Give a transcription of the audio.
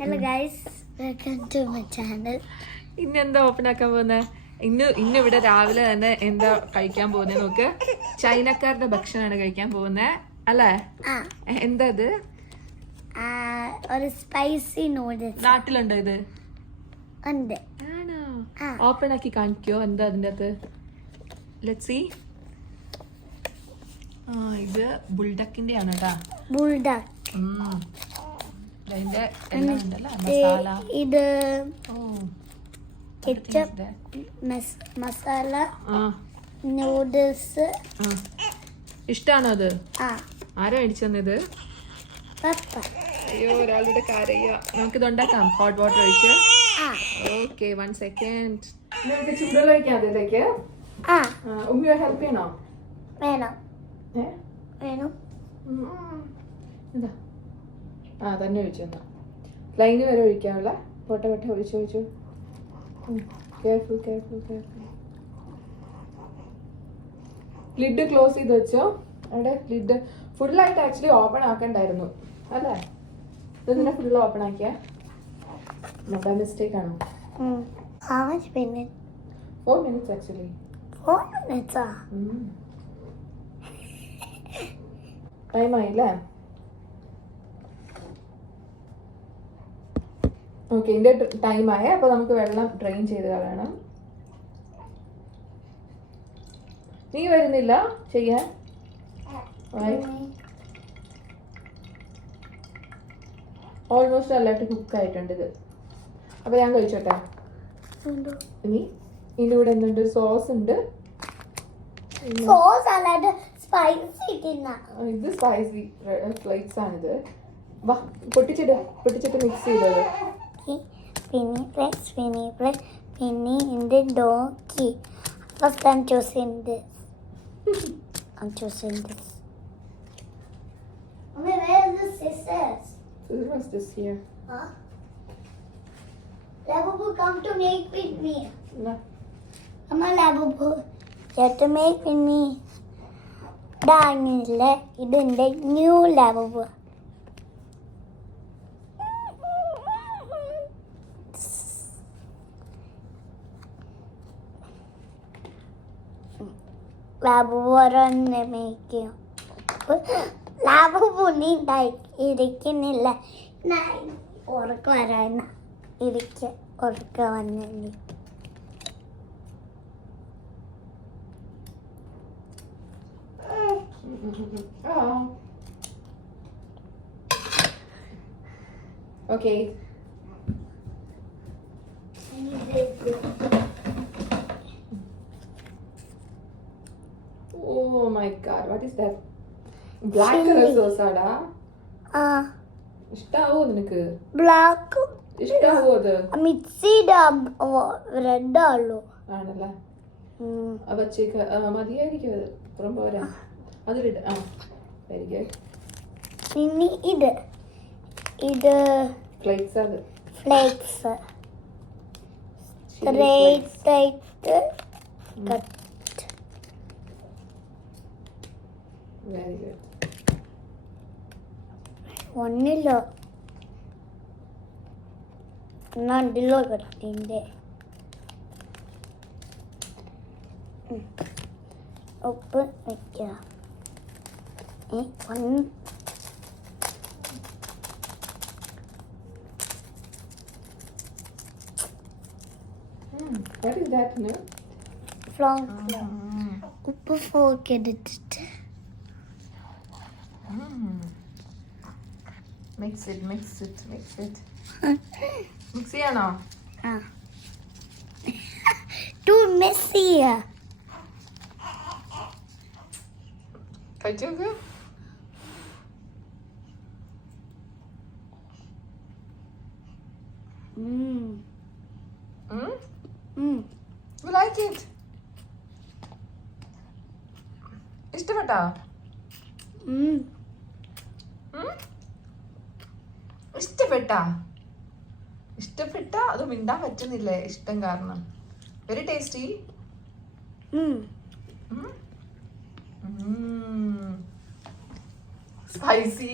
Hello guys, welcome to my channel. ഇന്ന് എന്താ open ആക്കാൻ പോകുന്നത്? ഇന്ന് ഇവിടെ രാവിലെ തന്നെ എന്താ കഴിക്കാൻ പോകുന്നത് നോക്ക്. ചൈനക്കാരുടെ ഭക്ഷണമാണ് കഴിക്കാൻ പോകുന്നത് അല്ലേ? എന്താ ഇത്? ഒരു സ്പൈസി നൂഡിൽസ്. നാട്ടിലുണ്ടോ ഇത്? ഉണ്ട്. ആണോ? ഓപ്പൺ ആക്കി കാണിക്കോ എന്താ അതിൻ്റെ അകത്ത്? Let's see. ഇത് ബുൾഡക്കിന്റെ ആണ് കേട്ടാ. ബുൾഡക്ക്. അതിന്റെ എല്ലാം ഉണ്ടല്ലോ, മസാല. ഇത് കെച്ചപ്പ്, മസാല, നൂഡിൽസ്. ഇഷ്ടാണോ അത്? ആരാ മേടിച്ചു തന്നത്? പപ്പ. അയ്യോ, ഒരാളുടെ കരയ. നമുക്കിത് ഉണ്ടാക്കാം. ഹോട്ട് വാട്ടർ ഒഴിച്ച്. Okay, 1 second. നമുക്ക് ചൂടുവെള്ളം ഒഴിക്കാം അതിലേക്ക്. ഉമ്മ ഹെൽപ്പ് ചെയ്യണോ? വേണം. വേണം. എന്താ? തന്നെ ഒഴിച്ചു എന്നാ. ലൈന് വരെ ഒഴിക്കാനുള്ള. പൊട്ട ഒഴിച്ചു. കെയർഫുൾ. ലിഡ് ക്ലോസ് ചെയ്ത് വെച്ചോ. അവിടെ ലിഡ് ഫുള്ളായിട്ട് ആക്ച്വലി ഓപ്പൺ ആക്കണ്ടായിരുന്നു അല്ലേ? ഇതിനെ ഫുൾ ഓപ്പൺ ആക്കിയാ നമ്മുടെ മിസ്റ്റേക്ക് ആണോ? 4 minutes ആക്ച്വലി. 4 minutes. ടൈം ആയില്ലേ? ഓക്കെ, ഇതിന്റെ ടൈം ആയേ. അപ്പൊ നമുക്ക് വെള്ളം ഡ്രെയിൻ ചെയ്ത് കളയണം. നീ വരുന്നില്ല ചെയ്യാൻ? ഓൾമോസ്റ്റ് നല്ലതായിട്ട് കുക്ക് ആയിട്ടുണ്ട് ഇത്. അപ്പൊ ഞാൻ കഴിച്ചോട്ടെ. ഇനി ഇതിന്റെ കൂടെ എന്തുണ്ട്? സോസ് ഉണ്ട്. ഇത് സ്പൈസി ഫ്ലേക്സ് ആണിത്. വാ, പൊട്ടിച്ചിട്ട് മിക്സ് ചെയ്തത്. Penny in the donkey. First I'm choosing this. Mommy, where are the scissors? Scissors this here. Labubu, come to make with me. No. Come on, Labubu. You have to make with me. Daniel, ഇത് എൻ്റെ new ലാബുബു. ലാബുബു ഓരോന്ന് make ചെയ്യും. ലാബുബു നീ ഇരിക്കുന്നില്ല. ഉറക്കം വരാന ഉറക്കം വന്നില്ല. Okay. Oh my God, what is that? Black color sauce ada? ഇഷ്ടാവോ നിനക്ക്? Black ഇഷ്ടാവോ അത്? മിക്സിയുടെ റെഡ് ആണല്ലോ. ആണല്ലേ? പച്ചക്ക് മതിയായിരിക്കും. അത് പുറം പോരാ. അതിലിട്ട്. Very good. ഇനി ഇത് ഫ്ലേക്സ്. അത് ഫ്ലേക്സ് സ്ട്രൈറ്റ് ആയിട്ട് കട്ട്. Very good. ഒന്നില്ലോ നടിലോ കട്ടിൻ്റെ ഉപ്പ് വയ്ക്കുക. What is that? No? Flour. ഉപ്പ് ഫോർക്ക് എടുത്തിട്ട് Mix it. Mix ചെയ്യണോ? Too messy. കഴിച്ചോക്ക്. You like it? ഇഷ്ടപ്പെട്ടോ? ഇഷ്ടപ്പെട്ട അത് മിണ്ടാൻ പറ്റുന്നില്ലേ ഇഷ്ടം കാരണം. Very tasty. സ്പൈസി.